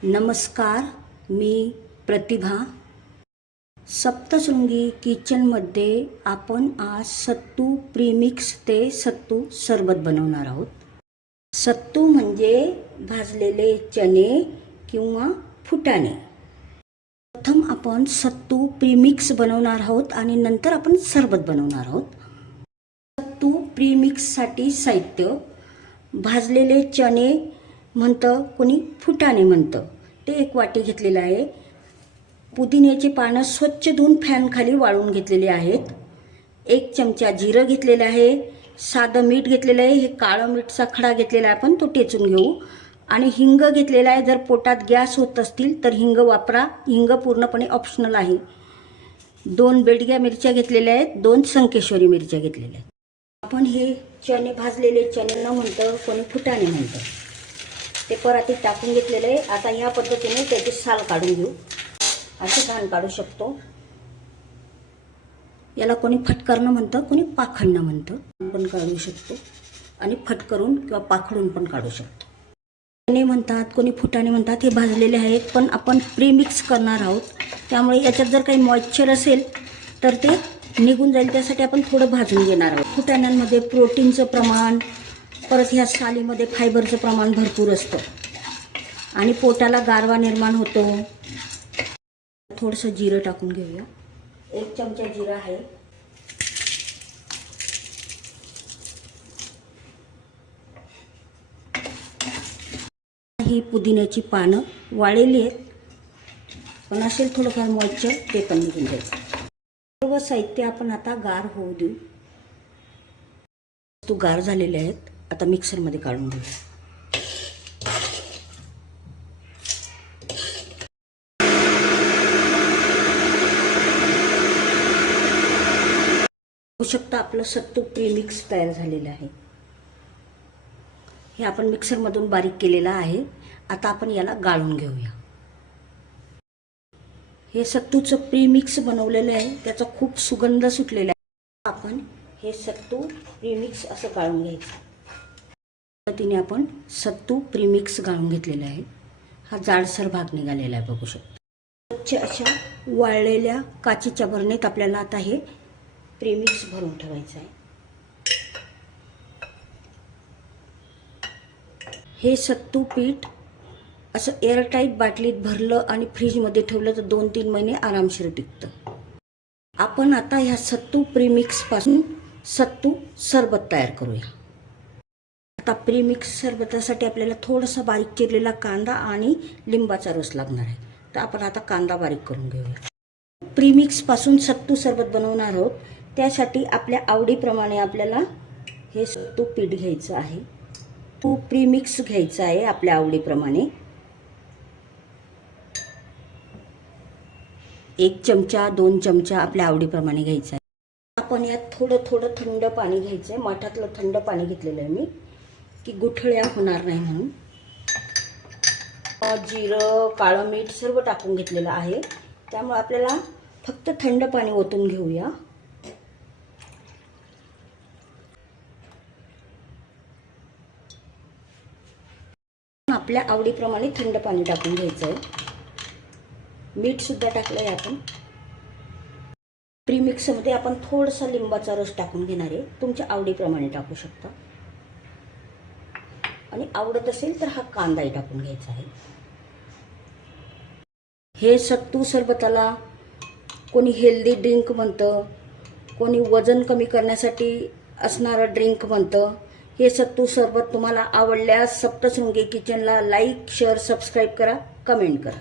नमस्कार, मी प्रतिभा. सप्तशृंगी किचनमध्ये आपण आज सत्तू प्रीमिक्स ते सत्तू सरबत बनवणार आहोत. सत्तू म्हणजे भाजलेले चणे किंवा फुटाणे. प्रथम आपण सत्तू प्रीमिक्स बनवणार आहोत आणि नंतर आपण सरबत बनवणार आहोत. सत्तू प्रीमिक्ससाठी साहित्य: भाजलेले चणे म्हणतं, कोणी फुटाणे म्हणतं, ते 1 वाटी घेतलेलं आहे. पुदिन्याची पानं स्वच्छ धुवून फॅनखाली वाळून घेतलेली आहेत. 1 चमचा जिरं घेतलेलं आहे. साधं मीठ घेतलेलं आहे. हे काळं मीठचा खडा घेतलेला आहे, आपण तो टेचून घेऊ. आणि हिंग घेतलेला आहे. जर पोटात गॅस होत असतील तर हिंग वापरा. हिंग पूर्णपणे ऑप्शनल आहे. 2 बेडग्या मिरच्या घेतलेल्या आहेत. 2 संकेश्वरी मिरच्या घेतलेल्या आहेत. आपण हे चणे, भाजलेले चण्यांना म्हणतं, कोणी फुटाणे म्हणतं, ते परातीत टाकून घेतलेलं आहे. आता या पद्धतीने त्याची साल काढून घेऊ. असे घाण काढू शकतो. याला कोणी फटकरणं म्हणतं, कोणी पाखडणं म्हणतं. पण काढू शकतो आणि फटकरून किंवा पाखडून पण काढू शकतो. चणे म्हणतात, कोणी फुटाणे म्हणतात. हे भाजलेले आहेत, पण आपण प्रीमिक्स करणार आहोत, त्यामुळे याच्यात जर काही मॉइश्चर असेल तर ते निघून जाईल. त्यासाठी आपण थोडं भाजून घेणार आहोत. फुटाण्यांमध्ये प्रोटीनचं प्रमाण, परत ह्या सालीमध्ये फायबरचं प्रमाण भरपूर असतं आणि पोटाला गारवा निर्माण होतो. थोडंसं जिरं टाकून घेऊया. 1 चमचा जिरं आहे. ही पुदिन्याची पानं वाळलेली आहेत, पण असेल थोडंफार मॉइश्चर, ते पण निघून जाईल. सर्व साहित्य आपण आता गार होऊ देऊ. तो गार झालेले आहेत. आता मिक्सरमध्ये काढून घेऊ. बघू शकता, आपलं सत्तू प्रीमिक्स तयार झालेलं आहे. हे आपण मिक्सरमधून बारीक केलेलं आहे. आता आपण याला गाळून घेऊया. हे सत्तूचं प्रीमिक्स बनवलेलं आहे, त्याचा खूप सुगंध सुटलेला आहे. आपण हे सत्तू प्रीमिक्स असं गाळून घ्यायचं. पद्धतीने आपण सत्तू प्रीमिक्स गाळून घेतलेला आहे. हा जाडसर भाग निघालेला आहे, बघू शकतो. स्वच्छ अशा वाळलेल्या काचेच्या भरणीत आपल्याला आता हे प्रीमिक्स भरून ठेवायचं आहे. हे सत्तू पीठ असं एअरटाईट बाटलीत भरलं आणि फ्रीजमध्ये ठेवलं तर 2-3 महिने आरामशीर टिकतं. आपण आता ह्या सत्तू प्रीमिक्सपासून सत्तू सरबत तयार करूया. आता प्रीमिक्स सरबतासाठी आपल्याला थोडासा बारीक चिरलेला कांदा आणि लिंबाचा रस लागणार आहे. तर आपण आता कांदा बारीक करून घेऊया. प्रीमिक्सपासून सत्तू सरबत बनवणार आहोत, त्यासाठी आपल्या आवडीप्रमाणे आपल्याला हे सत्तू पीठ घ्यायचं आहे. तू प्रीमिक्स घ्यायचं आहे आपल्या आवडीप्रमाणे. 1 चमचा 2 चमचा आपल्या आवडीप्रमाणे घ्यायचं आहे. आपण यात थोडं थोडं थंड पाणी घ्यायचं आहे. माठातलं थंड पाणी घेतलेलं आहे मी, की गुठळ्या होणार नाही म्हणून. जिरं, काळं मीठ सर्व टाकून घेतलेलं आहे, त्यामुळे आपल्याला फक्त थंड पाणी ओतून घेऊया. आपल्या आवडीप्रमाणे थंड पाणी टाकून घ्यायचं आहे. मीठ सुद्धा टाकलं आहे आपण. प्रीमिक्समध्ये आपण थोडासा लिंबाचा रस टाकून घेणार आहे. तुमच्या आवडीप्रमाणे टाकू शकता आणि आवडत असेल तर हा कांदाही टाकून घ्यायचा आहे. हे सत्तू सरबताला कोणी हेल्दी ड्रिंक म्हणतं, कोणी वजन कमी करण्यासाठी असणारं ड्रिंक म्हणतं. हे सत्तू सरबत तुम्हाला आवडल्यास सप्तशृंगी किचनला लाईक, शेअर, सबस्क्राईब करा, कमेंट करा.